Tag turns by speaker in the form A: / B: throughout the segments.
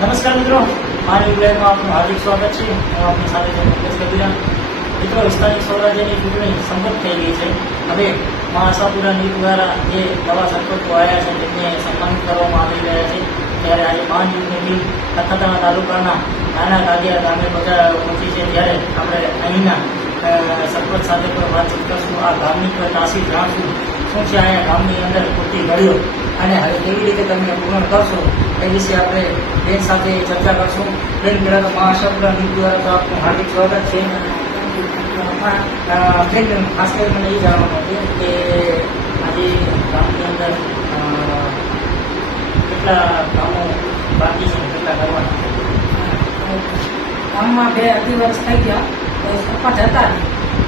A: નમસ્કાર મિત્રો, મારી વિલેજમાં આપનું હાર્દિક સ્વાગત છે. હું આપની સાથે છે મુકેશ કબીરા મિત્રો સ્થાનિક સ્વરાજ્યની ચૂંટણી સંપન્ન થઈ ગઈ છે. હવે મહાસાપુરા નીત દ્વારા જે નવા સરપંચો આવ્યા છે, તેમને સન્માનિત કરવામાં આવી રહ્યા છે. ત્યારે આજે મહાનયુગની ટીમ નખત્રાણા તાલુકાના નાના કાગિયા ગામે બધા પહોંચી છે. ત્યારે આપણે અહીંના સરપંચ સાથે પણ વાતચીત કરશું. આ ગામની તાસી જાણશું શું છે? અહીંયા ગામની અંદર પૂરતી ગળ્યો અને હવે કેવી રીતે તમે પૂર્ણ કરશો? એ વિશે આપણે બેન સાથે ચર્ચા કરશું. બેન પહેલાં તો મહાશબ્દ નીત દ્વારા તો આપનું હાર્દિક સ્વાગત છે. બેન ખાસ કરી મને એ જાણવાનું હતું કે આજે ગામની અંદર કેટલા કામો બાકી છે કેટલા કરવાના
B: ગામમાં બે અઢી વર્ષ થઈ ગયા, તો સરપંચ હતા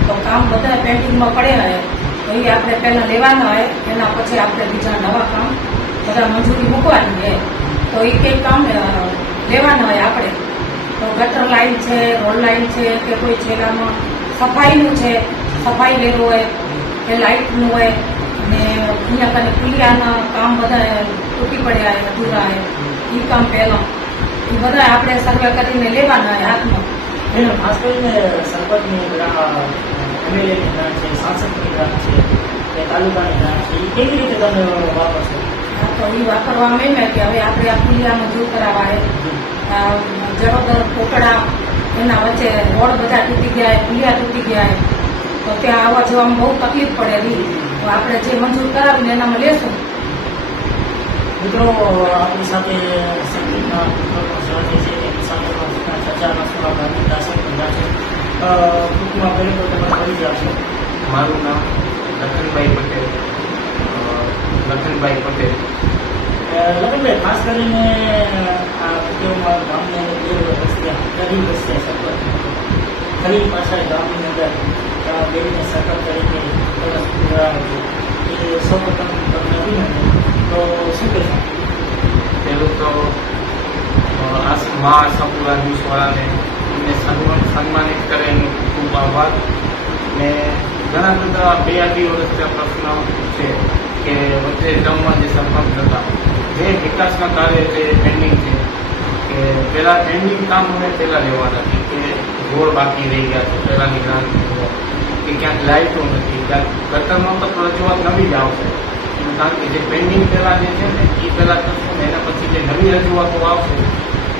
B: તો કામ બધા પેન્ટિંગમાં હોય તો એ આપણે પહેલાં લેવાના હોય એના પછી આપણે બીજા નવા કામ બધા મંજૂરી મૂકવાની હોય તો એ કંઈ કામ લેવાના હોય આપણે. તો ગટર લાઈન છે, રોડ લાઈન છે કે કોઈ છેલ્લામાં સફાઈનું છે, સફાઈ લેવું હોય કે લાઇટનું હોય ને અહીંયા કને પુલિયાના કામ બધા તૂટી પડ્યા હોય અધૂરા હોય એ કામ પહેલાં. એ બધા આપણે સર્વે કરીને લેવાના હોય હાથમાં.
A: બેન ખાસ કરીને સરપંચની ગ્રાન્ટ એમએલએની ગ્રાન્ટ છે, સાંસદની ગ્રાન્ટ છે, કે તાલુકાની ગ્રાન્ટ છે એ કેવી રીતે તમે વાપરશો?
B: તો એ વાપરવા માંડ્યા કે હવે આપણે આ પુલિયા મંજૂર કરાવવા જડોદર કોટડા એના વચ્ચે રોડ બધા તૂટી ગયા પુલિયા તૂટી ગયા. તો ત્યાં આવવા જવામાં બહુ તકલીફ પડે એવી તો આપણે જે મંજૂર કરાવીને એનામાં લેશું.
A: મિત્રો આપણી સાથે સંગીતના સહજે છે એની સાથે ગાંધી દાસન છે ટૂંકમાં પહેલું તો તમે કરી આપશો
C: મારું નામ લખનભાઈ પટેલ. લખનભાઈ પટેલ.
A: લખનભાઈ ખાસ કરીને આ ઉદ્યોગમાં ગામની બે વર્ષ ગરીબ કરી સફળ થયા સરપંચ પાછા ગામની અંદર અ, બેને સરપંચ તરીકે વર્ષ પૂરા એ સૌ પ્રથમ તમને અભિનંદન. તો શું કહેશો?
C: પહેલું તો મા આશાપુરા ન્યૂઝવાળાને એમને સન્માન સન્માનિત કરે એનો ખૂબ આભાર. ને ઘણા બધા બે અઢી વર્ષના પ્રશ્નો છે. કે વચ્ચે ટર્મમાં જે સરપંચ હતા જે વિકાસના કાર્ય છે પેન્ડિંગ છે, કે પહેલાં પેન્ડિંગ કામ અમે પહેલાં લેવાના છે, કે રોડ બાકી રહી ગયા છે પહેલાંની ગ્રાન્ટ કે ક્યાંક લાઇટો નથી, ક્યાંક ગટરમાં તો રજૂઆત નવી જ આવશે એનું કારણ કે જે પેન્ડિંગ પહેલાં જે છે ને એ પહેલાં કરશું ને એના પછી જે નવી રજૂઆતો આવશે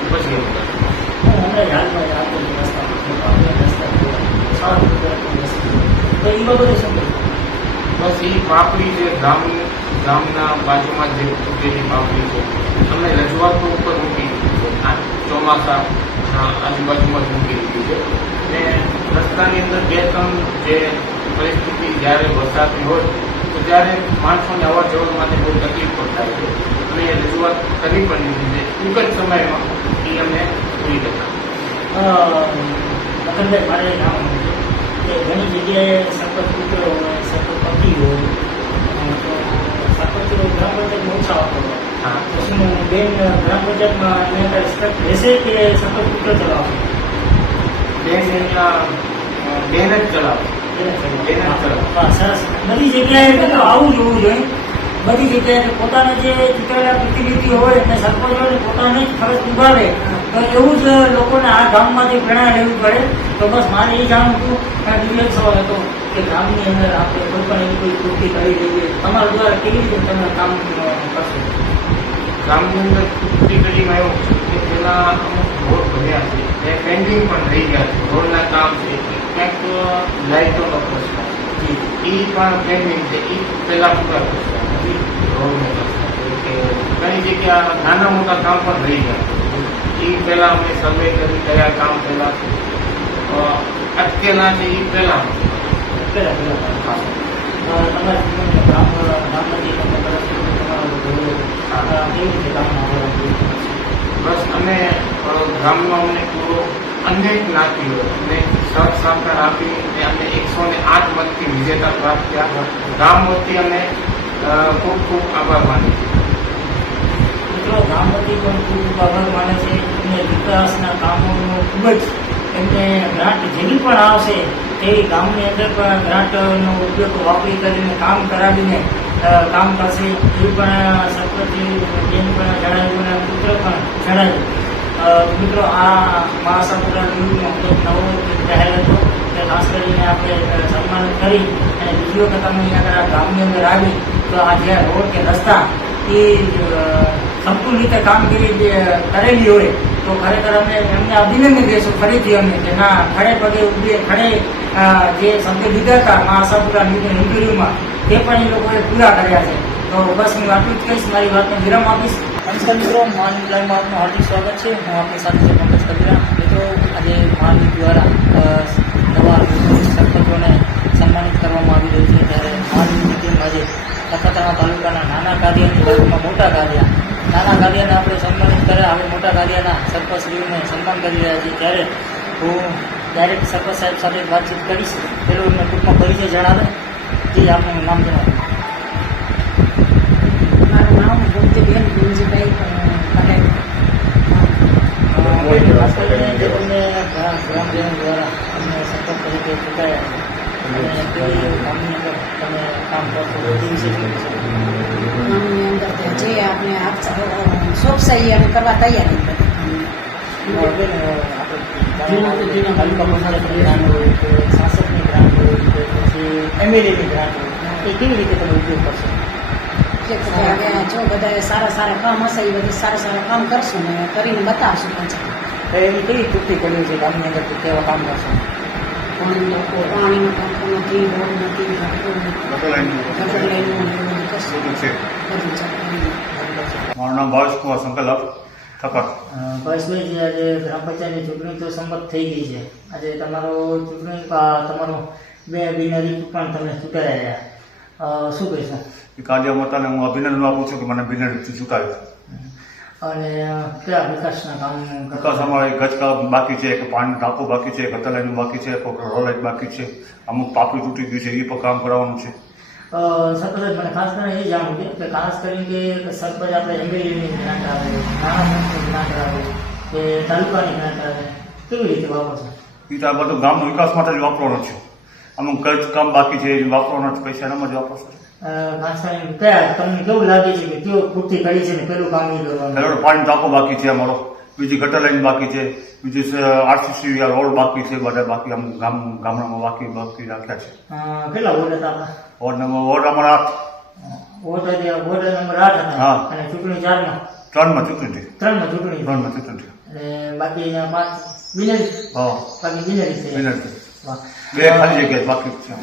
C: એ પછી એવું કરશું
A: હું હમણાં હાલમાં જ આપતો હતો રસ્તામાં તો આપણે રસ્તા જોયા. સારું ગુજરાતનો રસ્તો. તો એ બાબતે શું કહેશો
C: બસ એ પાપડી જે ગામ, ગામના બાજુમાં જે તૂટેલી પાપડી છે અમે રજૂઆતો ઉપર મૂકી દીધી છે. ચોમાસા આજુબાજુમાં જ મૂકી દીધી છે. ને રસ્તાની અંદર બે, ત્રણ જે પરિસ્થિતિ જ્યારે વરસાદની હોય, તો ત્યારે માણસોને અવર જવર માટે બહુ તકલીફ પણ થાય છે. અને એ રજૂઆત કરવી પણ દીધી છે. ટૂંક જ સમયમાં એ અમે પૂરી કરતા
A: મારે જાણવાનું છે. કે ઘણી જગ્યાએ સરપંચ પુત્ર પતિ હોય અ, ગ્રામ પંચાયતમાં
C: હા
A: તો શું બેન ગ્રામ પંચાયતમાં એને કાંઈ રહેશે કે સરપંચ પુત્ર ચલાવશે
C: બેન બેન જ ચલાવે.
A: એને
C: બેન જ ચલાવે.
A: હા, સરસ. બધી જગ્યાએ આવું જ હોવું જોઈએ. બધી જગ્યાએ પોતાના જે ચૂંટાયેલા પ્રતિનિધિ હોય અને સરપંચ હોય પોતાની જ ફરજ નિભાવે. તો એવું જ લોકોને આ ગામમાંથી પ્રેરણા લેવી પડે. તો બસ મારે એ જાણવું હતું. કે બીજો એક સવાલ હતો કે ગામની અંદર આપણે કોઈ પણ એવી કોઈ પૂર્તિ કરી દઈએ તમારા દ્વારા કેવી રીતે તમે કામ કરશો?
C: ગામની અંદર ટૂંકી કડીમાં એવું કે પેલા અમુક રોડ ભર્યા છે એ પેન્ડિંગ પણ રહી ગયા છે રોડના કામ છે ક્યાંક લાઇટોનો પ્રશ્ન એ પણ પેન્ડિંગ છે એ પહેલાં પૂરા કરશે રોડનો પ્રશ્ન છે કે ઘણી જગ્યા નાના મોટા કામ પણ રહી ગયા. એ પહેલા અમે સર્વે કરી કયા કામ પહેલા. અટકેલા છે એ પહેલા. બસ અમે ગામમાં અમને પૂરો અનેક નાખ્યો અને સર સહકાર આપી અને અમે એકસો ને આઠ મતથી વિજેતા પ્રાપ્ત થયા. ગામ વતી અમે ખૂબ ખૂબ આભાર માની
A: મિત્રો ગામ વતી પણ ખૂબ આભાર માને છે. અને વિકાસના કામોનો ખૂબ જ એમને ગ્રાન્ટ જેવી પણ આવશે, તેવી ગામની અંદર પણ ગ્રાન્ટનો ઉપયોગ વાપરી કરીને કામ કરાવીને કામ કરશે, એવી પણ સરપંચ બેન પણ જણાવ્યું અને પુત્ર પણ જણાવ્યું મિત્રો, આ મહાસાપુરા ન્યૂઝનો એક નવો પહેલ હતો કે ખાસ કરીને આપણે સન્માનિત કરી અને બીજી વખત અમે અહીંયા ગામની અંદર આવી તો આ જે રોડ કે રસ્તા એ સંપૂર્ણ રીતે કામગીરી જે કરેલી હોય, તો ખરેખર અમે એમને અભિનંદન દઈશું ફરીથી અમે કે ના, ખડે પગે ઊભી, ખડે જે શબ્દ લીધા હતા મહાસાપુરા ન્યૂઝના ઇન્ટરવ્યુમાં, તે પણ એ લોકોએ પૂરા કર્યા છે. તો બસ હું આટલું જ કહીશ, મારી વાતને વિરામ આપીશ. નમસ્કાર મિત્રો, મહાન લાઈવમાં આપનું હાર્દિક સ્વાગત છે. હું આપની સાથે છે પંકજ કબીરા મિત્રો, આજે મહાન દ્વારા નવા સરપંચોને સન્માનિત કરવામાં આવી રહ્યું છે. ત્યારે મહાન ટીમ આજે નખત્રાણા તાલુકાના નાના કાદિયાની બાજુમાં મોટા કાદિયા નાના કાદિયાને આપણે સન્માનિત કર્યા હવે મોટા કાદિયાના સરપંચશ્રીઓને સન્માન કરી રહ્યા છીએ ત્યારે હું ડાયરેક્ટ સરપંચ સાહેબ સાથે વાતચીત કરીશ પેલો એમને ટૂંકમાં પરિચય જણાવે જે આપનું નામ જણાવે
B: મારું નામ ગુમતીબેન ગુંજીભાઈ
A: ગ્રામજનો દ્વારા અમને સંપર્ક તરીકે ચૂંટાયા અંદર તમે કામ કરશો?
B: ગામની અંદર જે આપણે આપ સોપસાઈ અમે કરવા તૈયાર બધા.
A: શાસકની ગ્રાન્ટ હોય કે પછી એમએલએની ગ્રાન્ટ હોય કેવી રીતે તમે ઉપયોગ કરશો
B: જો બધા સારા સારા કામ હશે એ બધું સારા સારા કામ કરશું ને કરીને બતાવશું પાછા
A: તો એવી કેવી ચૂકતી પડ્યું છે ગામની અંદર કેવા કામ કરશો
B: પાણીનો પાણીનો ટાંકો નથી રોડ નથી ગટર બધું છે
D: મારું નામ ભાવેશ કુમાર
A: અ, જે આજે ગ્રામ પંચાયતની ચૂંટણી તો સંમત થઈ ગઈ છે. આજે તમારો ચૂંટણી તમારો બે બિનહરી પણ તમે ચૂંટાયા રહ્યા. શું કહેશો?
D: કાર્ય માતાને હું અભિનંદન આપું છું કે મને બિનરીથી ચૂકાવ્યું
A: અને કયા વિકાસના કામ
D: વિકાસ અમારે ગજકામ બાકી છે કે પાણી ટાંકો બાકી છે ગટર લાઈન બાકી છે રોડ બાકી છે. અમુક પાપડી તૂટી ગયું છે એ પણ કામ કરાવવાનું છે.
A: સરપંચ મને ખાસ કરીને એ જાણવું છે કે ખાસ કરીને સરપંચ આપણે એમએલએની ગ્રાન્ટ આવે નાણામંત્રીની ગ્રાન્ટ આવે કે તાલુકાની ગ્રાન્ટ આવે કેવી રીતે વાપરશો
D: એ તો આ બધું ગામનો વિકાસ માટે જ વાપરવાનો છે. અમુક ગજ કામ બાકી છે એ વાપરવાના છે પૈસા એનામાં જ વાપરશે.
A: કરીને કયા તમને કેવું લાગે છે કે કેવો પૂર્તિ કરી છે ને પેલું કામ એ કરવાનું?
D: પાણી ટાંકો બાકી છે અમારો. બીજી ગટર લાઈન બાકી છે. બીજું આરસીસી રોડ બાકી છે બધા બાકી આમ ગામ ગામડામાં બાકી બાકી રાખ્યા છે.
A: કેટલા વોર્ડ હતા આપણા?
D: વોર્ડ નંબર વોર્ડ અમારા આઠ.
A: વોટ વોર્ડ નંબર આઠ હતા?
D: હા.
A: અને ચૂંટણી ચારમાં?
D: ત્રણમાં ચૂંટણી
A: ત્રણમાં ચૂંટણી
D: ત્રણમાં ચૂંટણી
A: અને બાકી પાંચ બિનરી
D: હા.
A: બાકી બિનરી છે?
D: બે ખાલી જગ્યા બાકી છે.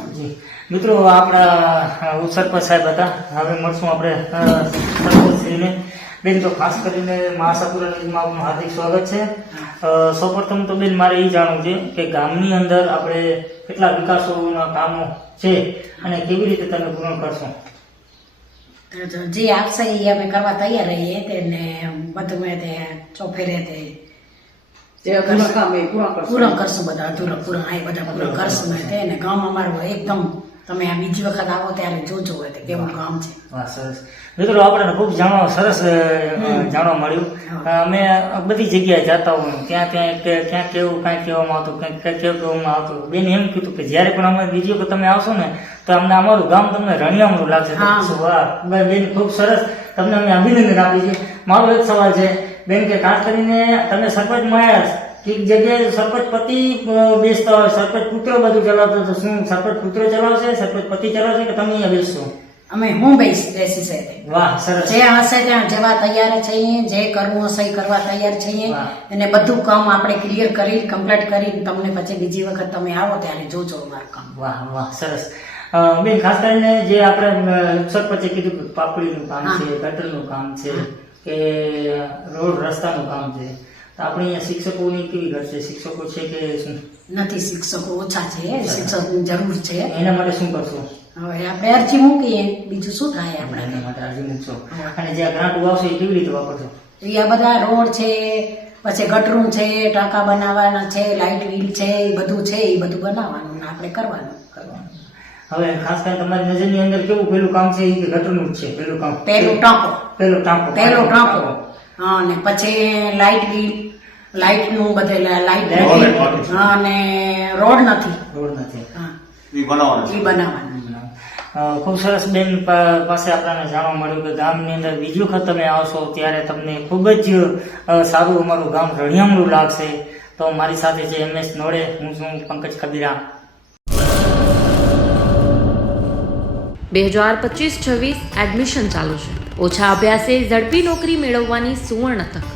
A: મિત્રો આપણા સરપંચ સાહેબ હતા. હવે મળશું આપણે સરપંચશ્રીને. બેન તો ખાસ કરીને મહાસાપુરા ન્યૂઝમાં આપનું હાર્દિક સ્વાગત છે. સૌપ્રથમ તો બેન મારે એ જાણવું છે કે ગામની અંદર આપણે કેટલા વિકાસોના કામો છે અને કેવી રીતે તમે પૂર્ણ કરશો?
B: જે આપશે એ અમે કરવા તૈયાર રહીએ તેને બધું મેં તે ચોફેરે તે પૂરા કરશું. બધા અધૂરા પૂરા આ બધા પૂરા કરશું. ને તેને ગામ અમારું એકદમ તમે આ બીજી વખત આવો ત્યારે જોજો તે કેવું કામ છે.
A: વાહ સરસ. મિત્રો આપણને ખૂબ જાણવા સરસ જાણવા મળ્યું. અમે બધી જગ્યાએ જતા હોય ત્યાં ત્યાં ક્યાં કેવું કાંઈ કહેવામાં આવતું કંઈક કેવું કહેવામાં આવતું. બેન એમ કીધું કે જ્યારે પણ અમે બીજી વખત તમે આવશો ને તો અમને અમારું ગામ તમને રણિયામણું લાગશે. વાહ બેન ખૂબ સરસ. તમને અમે અભિનંદન આપીએ છીએ. મારો એક સવાલ છે બેન કે ખાસ કરીને તમે સરપંચમાં આવ્યા એક જગ્યાએ સરપંચ પતિ બેસતા હોય સરપંચ પુત્ર બધું ચલાવતો હતો શું સરપંચ પુત્ર ચલાવશે સરપંચ પતિ ચલાવશે કે તમે અહીંયા બેસશો
B: અમે હું બેસ બેસી છે
A: વાહ સરસ.
B: જે હશે ત્યાં જવા તૈયાર છીએ જે કરવું હશે એ કરવા તૈયાર છીએ. અને બધું કામ આપણે ક્લિયર કરી કમ્પ્લીટ કરી તમને પછી બીજી વખત તમે આવો ત્યારે જોજો અમારું કામ.
A: વાહ વાહ સરસ. બેન ખાસ કરીને જે આપણે સરપંચે કીધું પાપડીનું કામ છે ગટરનું કામ છે કે રોડ રસ્તાનું કામ છે. તો આપણે અહીંયા શિક્ષકોની કેવી છે? શિક્ષકો છે કે
B: નથી શિક્ષકો ઓછા છે શિક્ષકની જરૂર છે.
A: એના માટે શું કરશો?
B: હવે આપણે અરજી મૂકીએ બીજું શું થાય આપણે?
A: એના માટે અરજી મૂકશો. અને જે ગ્રાન્ટ આવશે એ કેવી રીતે વાપરશો?
B: એ આ બધા રોડ છે પછી ગટરું છે ટાંકા બનાવવાના છે લાઇટ બિલ છે એ બધું છે એ બધું બનાવવાનું ને આપણે કરવાનું.
A: કરવાનું. હવે ખાસ કરીને તમારી નજરની અંદર કેવું પેલું કામ છે? એ ગટરનું જ છે પેલું કામ.
B: પેલું ટાંકો.
A: પેલું ટાંકો.
B: પેલો ટાંકો. હા ને પછી લાઇટ વ્હીલ. લાઇટનું બધે લાઇટ
D: અને
B: નથી.
D: બાકી છે.
B: હા ને રોડ નથી.
A: રોડ નથી.
B: હા.
D: એ બનાવવાનું
B: એ બનાવવાનું.
A: ખૂબ સરસ બેન પાસે આપણને જાણવા મળ્યું કે ગામની અંદર બીજી વખત તમે આવશો ત્યારે તમને ખૂબ જ સારું અમારું ગામ રળિયામણું લાગશે. તો મારી સાથે છે એમ એસ નોડે હું છું પંકજ કબીરા
E: બે હજાર પચીસ છવ્વીસ એડમિશન ચાલુ છે. ઓછા અભ્યાસે ઝડપી નોકરી મેળવવાની સુવર્ણ તક.